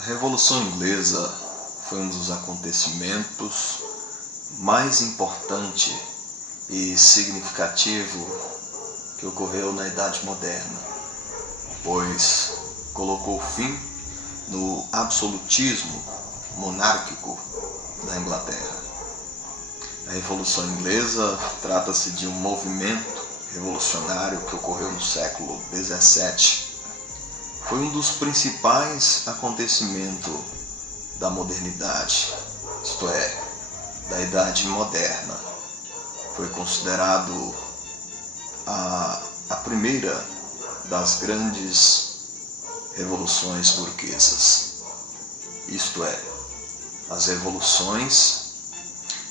A Revolução Inglesa foi um dos acontecimentos mais importante e significativo que ocorreu na Idade Moderna, pois colocou fim no absolutismo monárquico da Inglaterra. A Revolução Inglesa trata-se de um movimento revolucionário que ocorreu no século XVII. Foi um dos principais acontecimentos da modernidade, isto é, da Idade Moderna. Foi considerado a primeira das grandes revoluções burguesas, isto é, as revoluções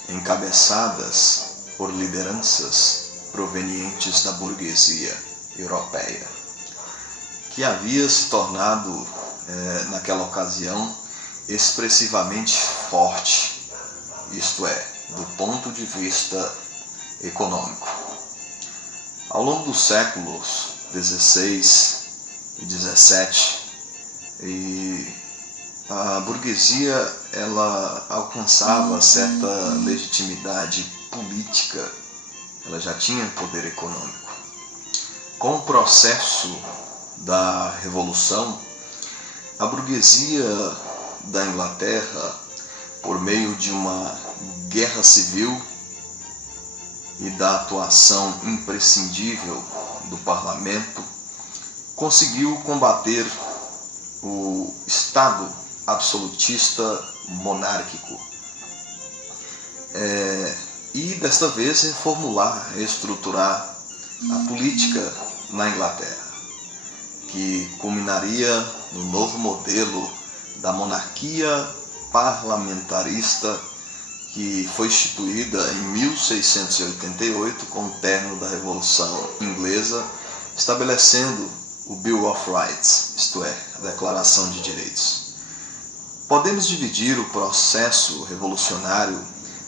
encabeçadas por lideranças provenientes da burguesia europeia, que havia se tornado, naquela ocasião, expressivamente forte, isto é, do ponto de vista econômico. Ao longo dos séculos XVI e XVII, a burguesia ela alcançava certa legitimidade política, ela já tinha poder econômico. Com o processo da Revolução, a burguesia da Inglaterra, por meio de uma guerra civil e da atuação imprescindível do parlamento, conseguiu combater o Estado absolutista monárquico e desta vez reformular, estruturar a política na Inglaterra, que culminaria no novo modelo da monarquia parlamentarista que foi instituída em 1688 com o término da Revolução Inglesa, estabelecendo o Bill of Rights, isto é, a Declaração de Direitos. Podemos dividir o processo revolucionário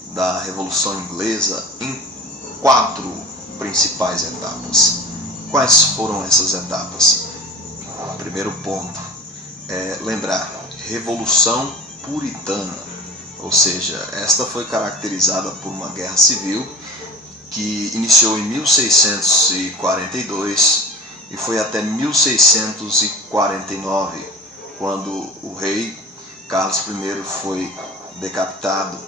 da Revolução Inglesa em 4 principais etapas. Quais foram essas etapas? O primeiro ponto é lembrar, Revolução Puritana, ou seja, esta foi caracterizada por uma guerra civil que iniciou em 1642 e foi até 1649, quando o rei Carlos I foi decapitado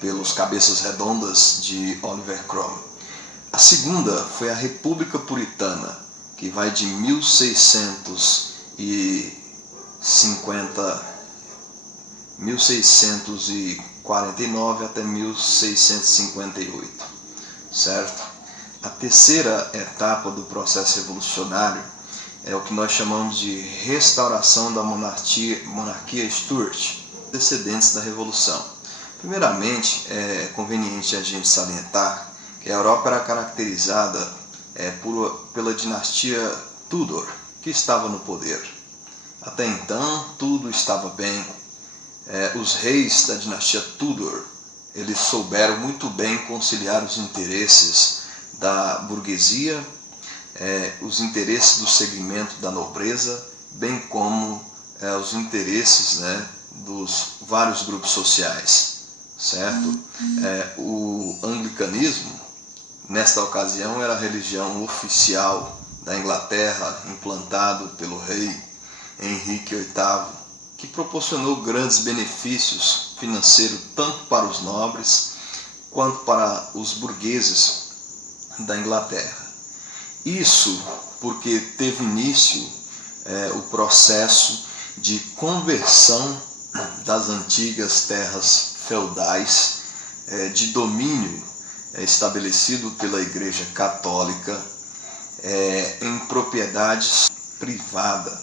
pelos cabeças redondas de Oliver Cromwell. A segunda foi a República Puritana, que vai de 1649 até 1658, certo? A terceira etapa do processo revolucionário é o que nós chamamos de restauração da monarquia Stuart, descendentes da Revolução. Primeiramente, é conveniente a gente salientar que a Europa era caracterizada pela dinastia Tudor, que estava no poder. Até então, tudo estava bem. Os reis da dinastia Tudor, eles souberam muito bem conciliar os interesses da burguesia, os interesses do segmento da nobreza, bem como os interesses, dos vários grupos sociais, certo? O anglicanismo, nesta ocasião, era a religião oficial da Inglaterra, implantado pelo rei Henrique VIII, que proporcionou grandes benefícios financeiros tanto para os nobres quanto para os burgueses da Inglaterra. Isso porque teve início o processo de conversão das antigas terras feudais de domínio estabelecido pela Igreja Católica em propriedades privadas,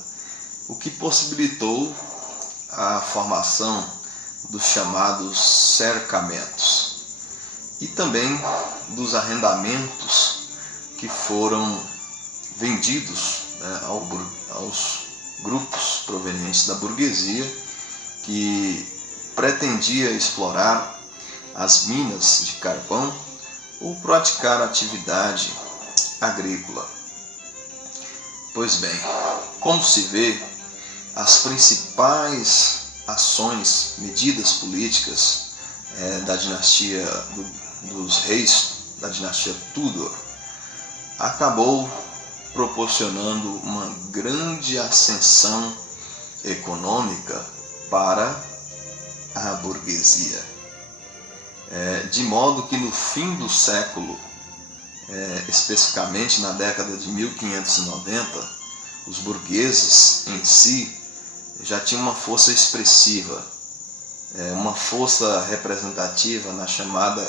o que possibilitou a formação dos chamados cercamentos e também dos arrendamentos que foram vendidos aos grupos provenientes da burguesia que pretendia explorar as minas de carvão ou praticar atividade agrícola. Pois bem, como se vê, as principais ações, medidas políticas da dinastia dos reis da dinastia Tudor acabou proporcionando uma grande ascensão econômica para a burguesia. De modo que no fim do século, especificamente na década de 1590, os burgueses em si já tinham uma força expressiva, uma força representativa na chamada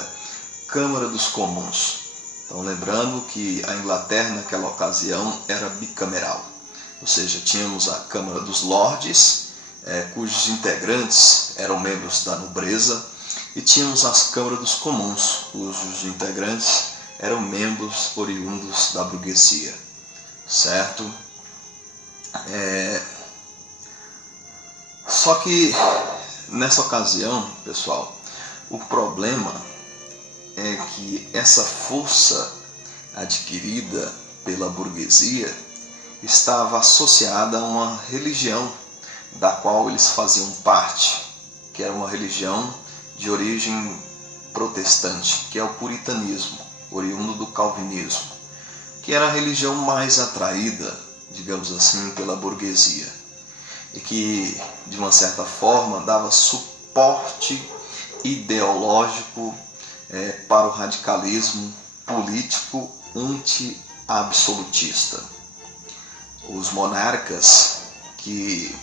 Câmara dos Comuns. Então, lembrando que a Inglaterra naquela ocasião era bicameral, ou seja, tínhamos a Câmara dos Lordes, cujos integrantes eram membros da nobreza, e tínhamos as Câmaras dos Comuns, cujos integrantes eram membros oriundos da burguesia, certo? Só que nessa ocasião, pessoal, o problema é que essa força adquirida pela burguesia estava associada a uma religião da qual eles faziam parte, que era uma religião de origem protestante, que é o puritanismo, oriundo do calvinismo, que era a religião mais atraída, digamos assim, pela burguesia, e que, de uma certa forma, dava suporte ideológico para o radicalismo político anti-absolutista. Os monarcas que,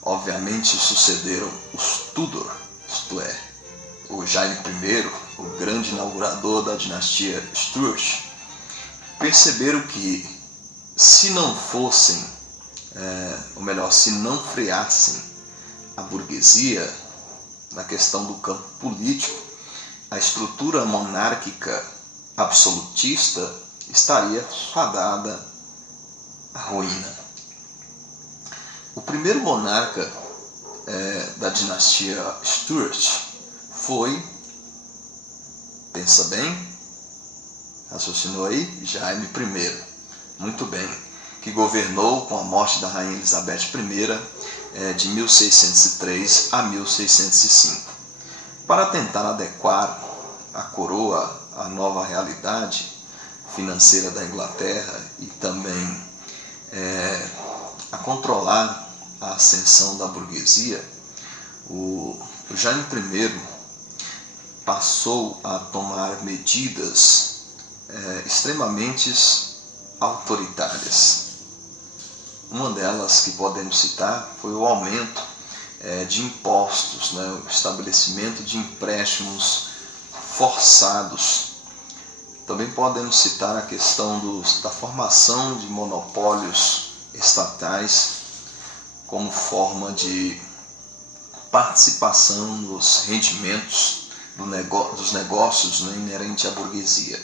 obviamente, sucederam os Tudor, isto é, o Jaime I, o grande inaugurador da dinastia Stuart, perceberam que se não fossem, ou melhor, se não freassem a burguesia na questão do campo político, a estrutura monárquica absolutista estaria fadada à ruína. O primeiro monarca da dinastia Stuart foi, pensa bem, raciocinou aí, Jaime I, muito bem, que governou com a morte da rainha Elizabeth I de 1603 a 1605. Para tentar adequar a coroa à nova realidade financeira da Inglaterra e também a controlar a ascensão da burguesia, o Jaime I passou a tomar medidas extremamente autoritárias. Uma delas que podemos citar foi o aumento de impostos, o estabelecimento de empréstimos forçados. Também podemos citar a questão da formação de monopólios estatais como forma de participação nos rendimentos dos negócios inerente à burguesia.